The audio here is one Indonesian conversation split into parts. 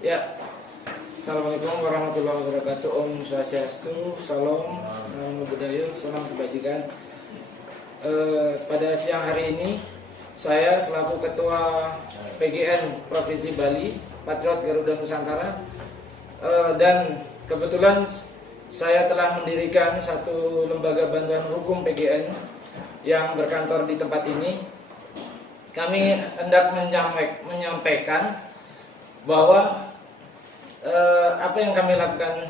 Ya, Assalamualaikum warahmatullahi wabarakatuh. Om Swastiastu, Salam, Namo Buddhaya, Salam Kebajikan. Pada siang hari ini, saya selaku Ketua PGN Provinsi Bali, Patriot Garuda Nusantara, dan kebetulan saya telah mendirikan satu lembaga bantuan hukum PGN yang berkantor di tempat ini. Kami hendak menyampaikan bahwa apa yang kami lakukan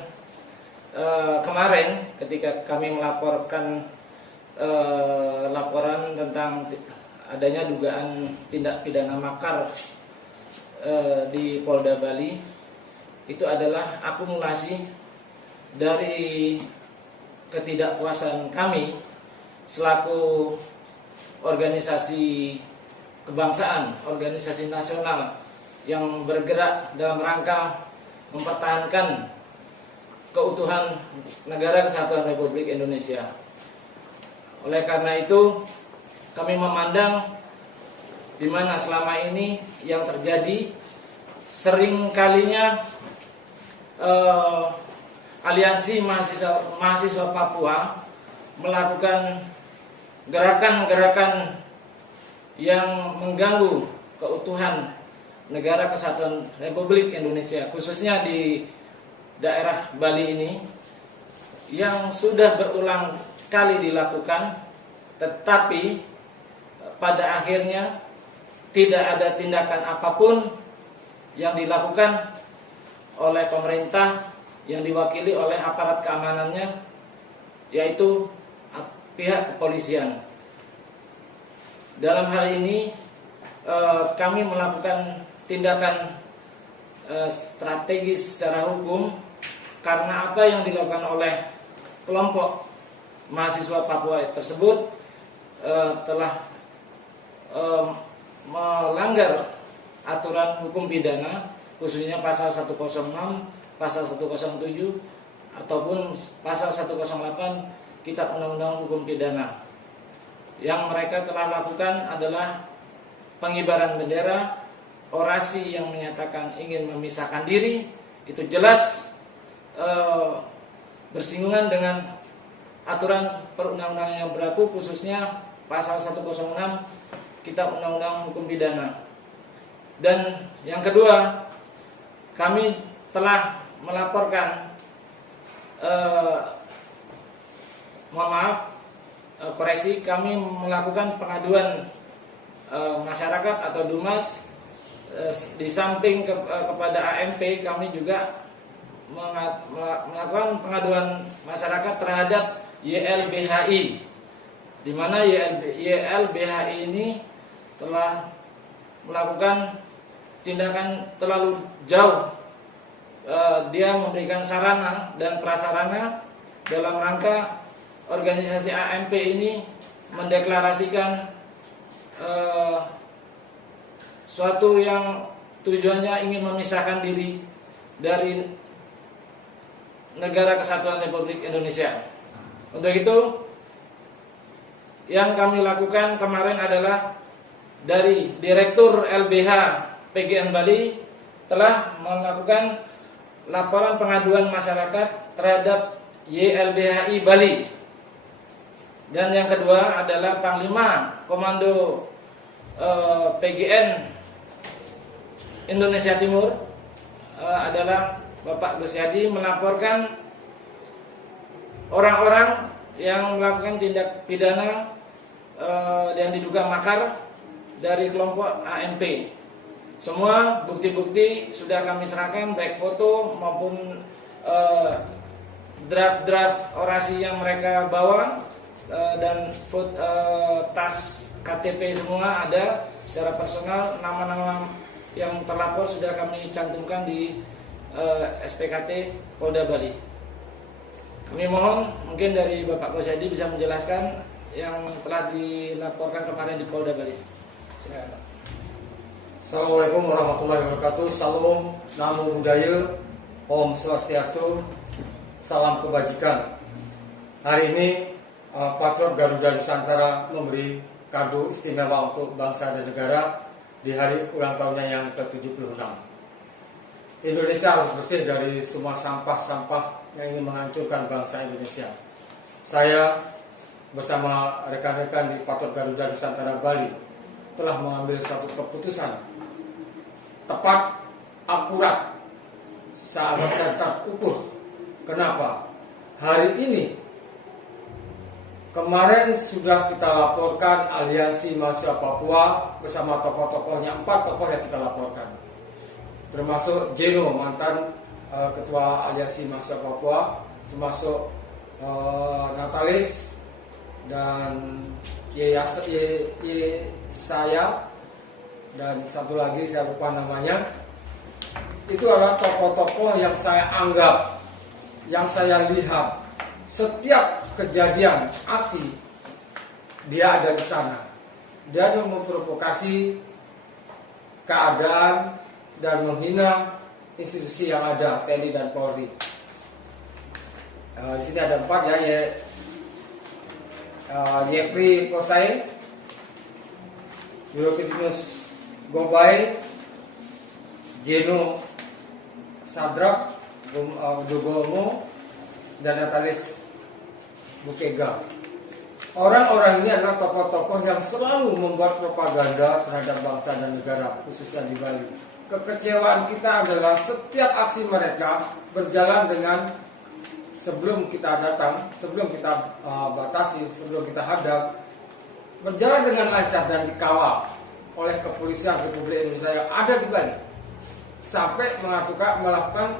kemarin ketika kami melaporkan laporan tentang adanya dugaan tindak pidana makar di Polda Bali, itu adalah akumulasi dari ketidakpuasan kami selaku organisasi kebangsaan, organisasi nasional yang bergerak dalam rangka mempertahankan keutuhan Negara Kesatuan Republik Indonesia. Oleh karena itu, kami memandang di mana selama ini yang terjadi sering kalinya aliansi mahasiswa Papua melakukan gerakan-gerakan yang mengganggu keutuhan Negara Kesatuan Republik Indonesia, khususnya di daerah Bali ini, yang sudah berulang kali dilakukan, tetapi pada akhirnya tidak ada tindakan apapun yang dilakukan oleh pemerintah yang diwakili oleh aparat keamanannya, yaitu pihak kepolisian. Dalam hal ini kami melakukan tindakan strategis secara hukum karena apa yang dilakukan oleh kelompok mahasiswa Papua tersebut telah melanggar aturan hukum pidana, khususnya pasal 106, pasal 107 ataupun pasal 108 Kitab Undang-Undang Hukum Pidana. Yang mereka telah lakukan adalah pengibaran bendera, orasi yang menyatakan ingin memisahkan diri, itu jelas bersinggungan dengan aturan perundang-undangan yang berlaku, khususnya pasal 106 Kitab Undang-Undang Hukum Pidana. Dan yang kedua, kami telah melaporkan kami melakukan pengaduan masyarakat atau Dumas. Di samping kepada AMP, kami juga melakukan pengaduan masyarakat terhadap YLBHI, di mana YLBHI ini telah melakukan tindakan terlalu jauh. Dia memberikan sarana dan prasarana dalam rangka organisasi AMP ini mendeklarasikan suatu yang tujuannya ingin memisahkan diri dari Negara Kesatuan Republik Indonesia. Untuk itu, yang kami lakukan kemarin adalah dari Direktur LBH PGN Bali telah melakukan laporan pengaduan masyarakat terhadap YLBHI Bali. Dan yang kedua adalah Panglima Komando PGN Indonesia Timur adalah Bapak Gus Yadi melaporkan orang-orang yang melakukan tindak pidana yang diduga makar dari kelompok AMP. Semua bukti-bukti sudah kami serahkan, baik foto maupun draft-draft orasi yang mereka bawa, dan tas KTP semua ada secara personal. Nama-nama yang terlapor sudah kami cantumkan di SPKT Polda Bali. Kami mohon mungkin dari Bapak Kosyadi bisa menjelaskan yang telah dilaporkan kemarin di Polda Bali. Silakan. Assalamualaikum warahmatullahi wabarakatuh. Salam, Namo Buddhaya, Om Swastiastu, salam kebajikan. Hari ini Patriot Garuda Nusantara memberi kado istimewa untuk bangsa dan negara di hari ulang tahunnya yang ke-76. Indonesia harus bersih dari semua sampah-sampah yang ingin menghancurkan bangsa Indonesia. Saya bersama rekan-rekan di Patrot Garuda Nusantara Bali telah mengambil suatu keputusan tepat, akurat, sangat dan terukur. Kenapa? Hari ini kemarin sudah kita laporkan Aliansi Mahasiswa Papua bersama tokoh-tokohnya, 4 tokoh yang kita laporkan, termasuk Jeno, mantan Ketua Aliansi Mahasiswa Papua, termasuk Natalis dan saya, dan satu lagi saya lupa namanya. Itu adalah tokoh-tokoh yang saya anggap, yang saya lihat setiap kejadian aksi dia ada di sana. Dia memprovokasi keadaan dan menghina institusi yang ada, TNI dan Polri. Di sini ada 4 ya, Yepri Kosai, Yurokitimus Gobay, Jeno Sadrak Dogomo, dan Natalis Bukega. Orang-orang ini adalah tokoh-tokoh yang selalu membuat propaganda terhadap bangsa dan negara, khususnya di Bali. Kekecewaan kita adalah setiap aksi mereka berjalan dengan, sebelum kita datang, sebelum kita batasi, sebelum kita hadap, berjalan dengan lancar dan dikawal oleh kepolisian Republik Indonesia yang ada di Bali, sampai melakukan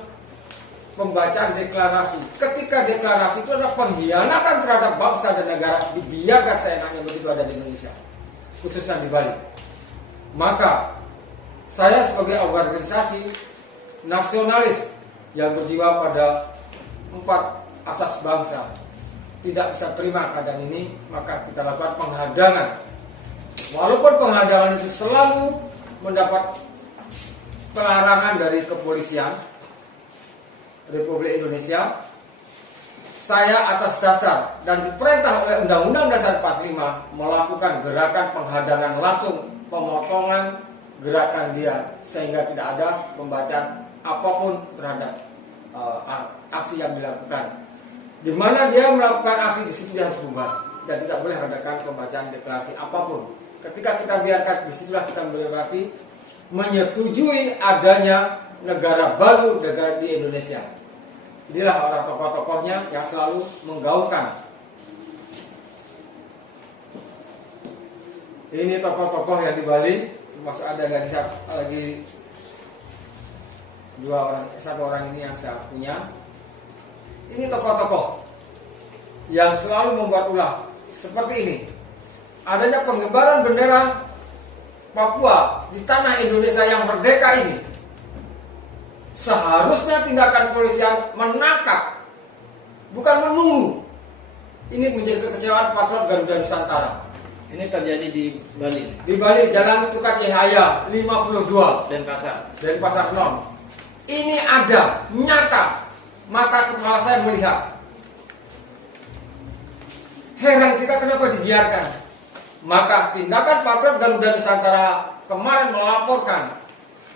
pembacaan deklarasi. Ketika deklarasi itu adalah pengkhianatan terhadap bangsa dan negara, dibiarkan seenaknya begitu ada di Indonesia, khususnya di Bali. Maka saya sebagai organisasi nasionalis yang berjiwa pada 4 asas bangsa tidak bisa terima keadaan ini, maka kita lakukan penghadangan. Walaupun penghadangan itu selalu mendapat pelarangan dari kepolisian Republik Indonesia, saya atas dasar dan diperintah oleh Undang-Undang Dasar 45 melakukan gerakan penghadangan langsung, pemotongan gerakan dia, sehingga tidak ada pembacaan apapun terhadap aksi yang dilakukan. Di mana dia melakukan aksi di situ dia harus bubar dan tidak boleh adakan pembacaan deklarasi apapun. Ketika kita biarkan, disitulah kita berarti menyetujui adanya negara baru, negara di Indonesia. Inilah orang tokoh-tokohnya yang selalu menggaungkan. Ini tokoh-tokoh yang di Bali, termasuk ada lagi 2 orang, 1 orang ini yang saya punya. Ini tokoh-tokoh yang selalu membuat ulah seperti ini. Adanya pengibaran bendera Papua di tanah Indonesia yang merdeka ini, seharusnya tindakan kepolisian menangkap, bukan menunggu. Ini menjadi kekecewaan Patrot Garuda Nusantara. Ini terjadi di Bali. Di Bali, Jalan Tukat Yahaya 52, Denpasar Nom. Ini ada, nyata, mata kepala saya melihat. Heran kita kenapa dibiarkan. Maka tindakan Patrot Garuda Nusantara kemarin melaporkan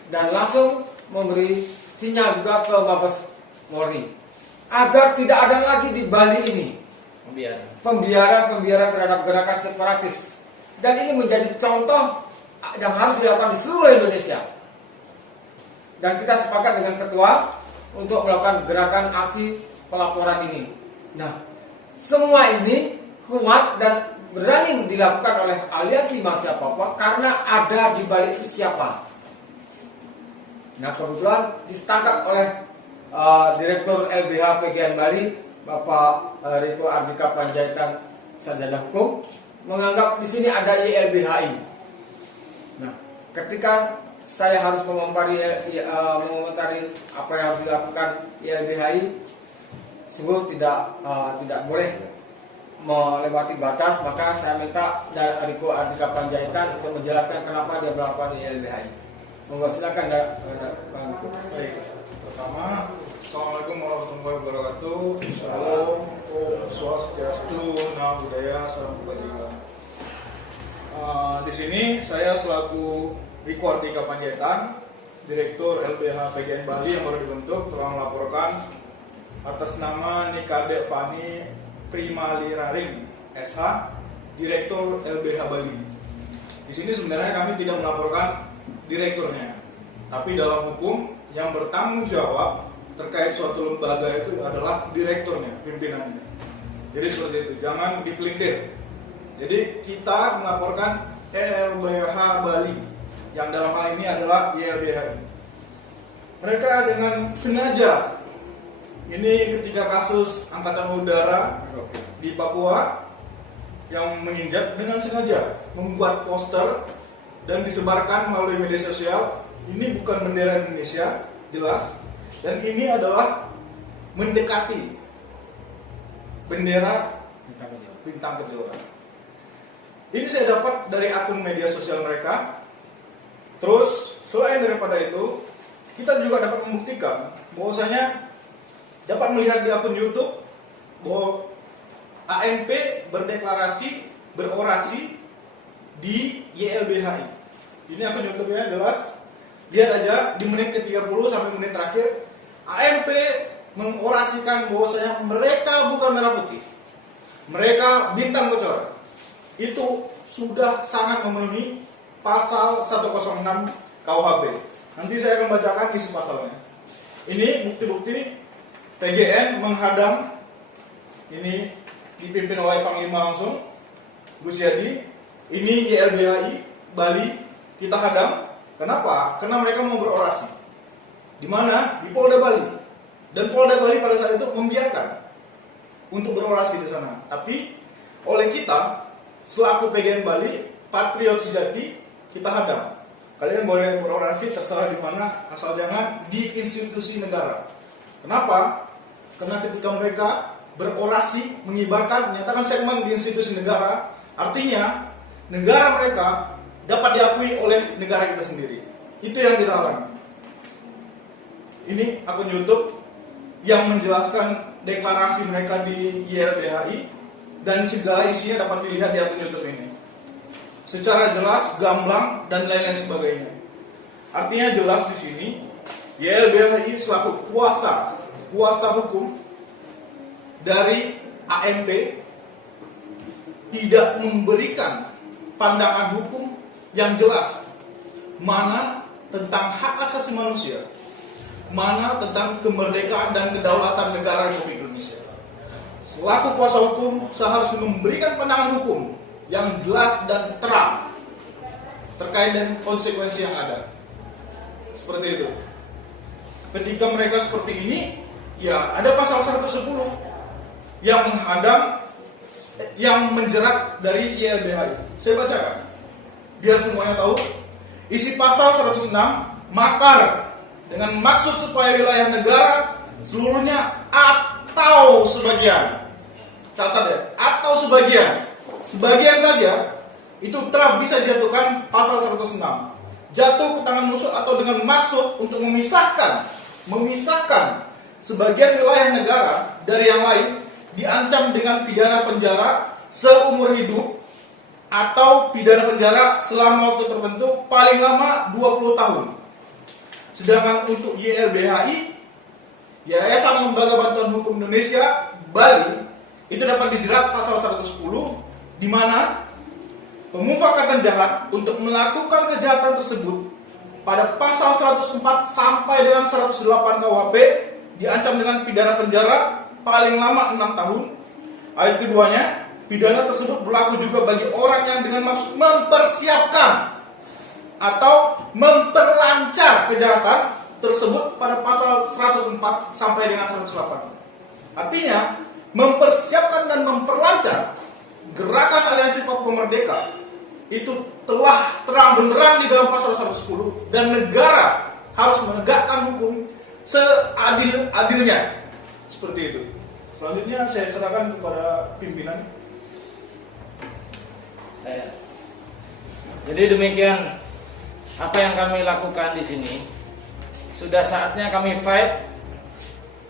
dan langsung memberi sinyal juga ke Mabes Polri agar tidak ada lagi di Bali ini pembiaran terhadap gerakan separatis. Dan ini menjadi contoh yang harus dilakukan di seluruh Indonesia. Dan kita sepakat dengan ketua untuk melakukan gerakan aksi pelaporan ini. Nah, semua ini kuat dan berani dilakukan oleh Aliansi Mahasiswa Papua karena ada di balik itu siapa. Nah, kebetulan ditangkap oleh Direktur LBH PGN Bali, Bapak Riko Ardika Panjaitan Sarjana Hukum, menganggap di sini ada YLBHI. Nah, ketika saya harus mengomentari apa yang harus dilakukan YLBHI, sungguh tidak boleh melewati batas, maka saya minta dari Riko Ardika Panjaitan untuk menjelaskan kenapa dia melakukan YLBHI. Monggo silakan Baik. Pertama, Assalamualaikum warahmatullahi wabarakatuh. Salam, Om Swastiastu, Namo Buddhaya, Salam Kebajikan. Di sini saya selaku Riko Ardika Panjaitan Direktur LBH PGN Bali yang baru dibentuk telah melaporkan atas nama Nikade Fani Primaliraring SH, Direktur LBH Bali. Di sini sebenarnya kami tidak melaporkan direkturnya, tapi dalam hukum yang bertanggung jawab terkait suatu lembaga itu adalah direkturnya, pimpinannya. Jadi seperti itu, jangan dipelintir. Jadi kita melaporkan LBH Bali, yang dalam hal ini adalah YLBHI. Mereka dengan sengaja, ini ketika kasus Angkatan Udara di Papua yang menginjak, dengan sengaja membuat poster dan disebarkan melalui media sosial. Ini bukan bendera Indonesia, jelas, dan ini adalah mendekati bendera bintang kejora. Ini saya dapat dari akun media sosial mereka. Terus selain daripada itu, kita juga dapat membuktikan bahwasanya dapat melihat di akun YouTube bahwa ANP berorasi di YLBHI. Ini akun YouTube-nya jelas. Lihat aja di menit ke-30 sampai menit terakhir, ANP mengorasikan bahwasanya mereka bukan merah putih, mereka bintang kejora. Itu sudah sangat memenuhi pasal 106 KUHP. Nanti saya akan bacakan isi pasalnya. Ini bukti-bukti PGN menghadang, ini dipimpin oleh Panglima langsung, Gus Yadi. Ini YLBHI Bali kita hadang. Kenapa? Karena mereka mau berorasi. Di mana? Di Polda Bali. Dan Polda Bali pada saat itu membiarkan untuk berorasi di sana. Tapi oleh kita selaku PGN Bali, patriot sejati, kita hadang. Kalian boleh berorasi terserah di mana, asal jangan di institusi negara. Kenapa? Karena ketika mereka berorasi, mengibarkan, menyatakan segmen di institusi negara, artinya negara mereka dapat diakui oleh negara kita sendiri. Itu yang kita alami. Ini akun YouTube yang menjelaskan deklarasi mereka di YLBHI, dan segala isinya dapat dilihat di akun YouTube ini. Secara jelas, gamblang, dan lain-lain sebagainya. Artinya jelas di sini, YLBHI selaku kuasa hukum dari ANP tidak memberikan pandangan hukum yang jelas, mana tentang hak asasi manusia, mana tentang kemerdekaan dan kedaulatan negara Republik Indonesia. Selaku kuasa hukum seharusnya memberikan pandangan hukum yang jelas dan terang terkait dengan konsekuensi yang ada. Seperti itu. Ketika mereka seperti ini, ya ada pasal 110 yang menghadang, yang menjerat dari YLBHI. Saya bacakan biar semuanya tahu. Isi pasal 106, makar dengan maksud supaya wilayah negara seluruhnya atau sebagian, catat ya, atau sebagian saja, itu telah bisa dijatuhkan pasal 106, jatuh ke tangan musuh atau dengan maksud untuk memisahkan sebagian wilayah negara dari yang lain, diancam dengan pidana penjara seumur hidup atau pidana penjara selama waktu tertentu paling lama 20 tahun. Sedangkan untuk YLBHI, Yayasan Lembaga Bantuan Hukum Indonesia Bali, itu dapat dijerat pasal 110, di mana pemufakatan jahat untuk melakukan kejahatan tersebut pada pasal 104 sampai dengan 108 KUHP diancam dengan pidana penjara paling lama 6 tahun. Ayat keduanya, pidana tersebut berlaku juga bagi orang yang dengan maksud mempersiapkan atau memperlancar kejahatan tersebut pada pasal 104 sampai dengan 108. Artinya, mempersiapkan dan memperlancar gerakan Aliansi Papua Merdeka itu telah terang benderang di dalam pasal 110, dan negara harus menegakkan hukum seadil-adilnya. Seperti itu. Selanjutnya saya serahkan kepada pimpinan. Jadi demikian apa yang kami lakukan di sini. Sudah saatnya kami fight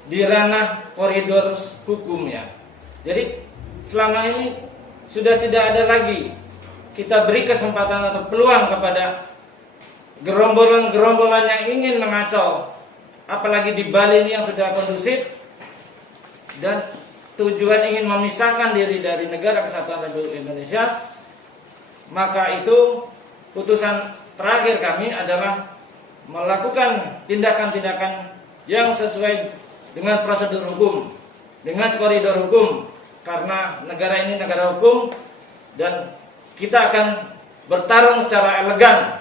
di ranah koridor hukumnya. Jadi selama ini sudah tidak ada lagi kita beri kesempatan atau peluang kepada gerombolan-gerombolan yang ingin mengacau, apalagi di Bali ini yang sudah kondusif dan tujuan ingin memisahkan diri dari Negara Kesatuan Republik Indonesia, maka itu putusan terakhir kami adalah melakukan tindakan-tindakan yang sesuai dengan prosedur hukum, dengan koridor hukum, karena negara ini negara hukum dan kita akan bertarung secara elegan.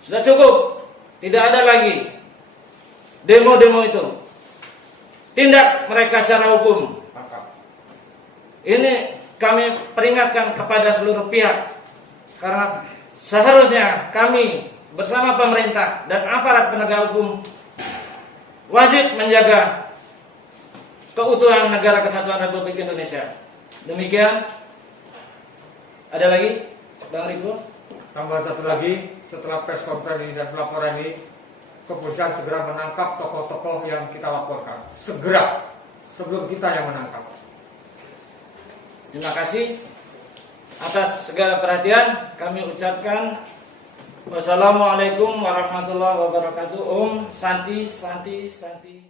Sudah cukup, tidak ada lagi demo-demo itu. Tindak mereka secara hukum. Ini kami peringatkan kepada seluruh pihak, karena seharusnya kami bersama pemerintah dan aparat penegak hukum wajib menjaga keutuhan Negara Kesatuan Republik Indonesia. Demikian. Ada lagi, Bang Riko? Tambahan satu lagi, setelah press conference ini dan pelaporan ini, kepolisian segera menangkap tokoh-tokoh yang kita laporkan. Segera, sebelum kita yang menangkap. Terima kasih atas segala perhatian. Kami ucapkan wassalamualaikum warahmatullahi wabarakatuh. Om Santi Santi Santi.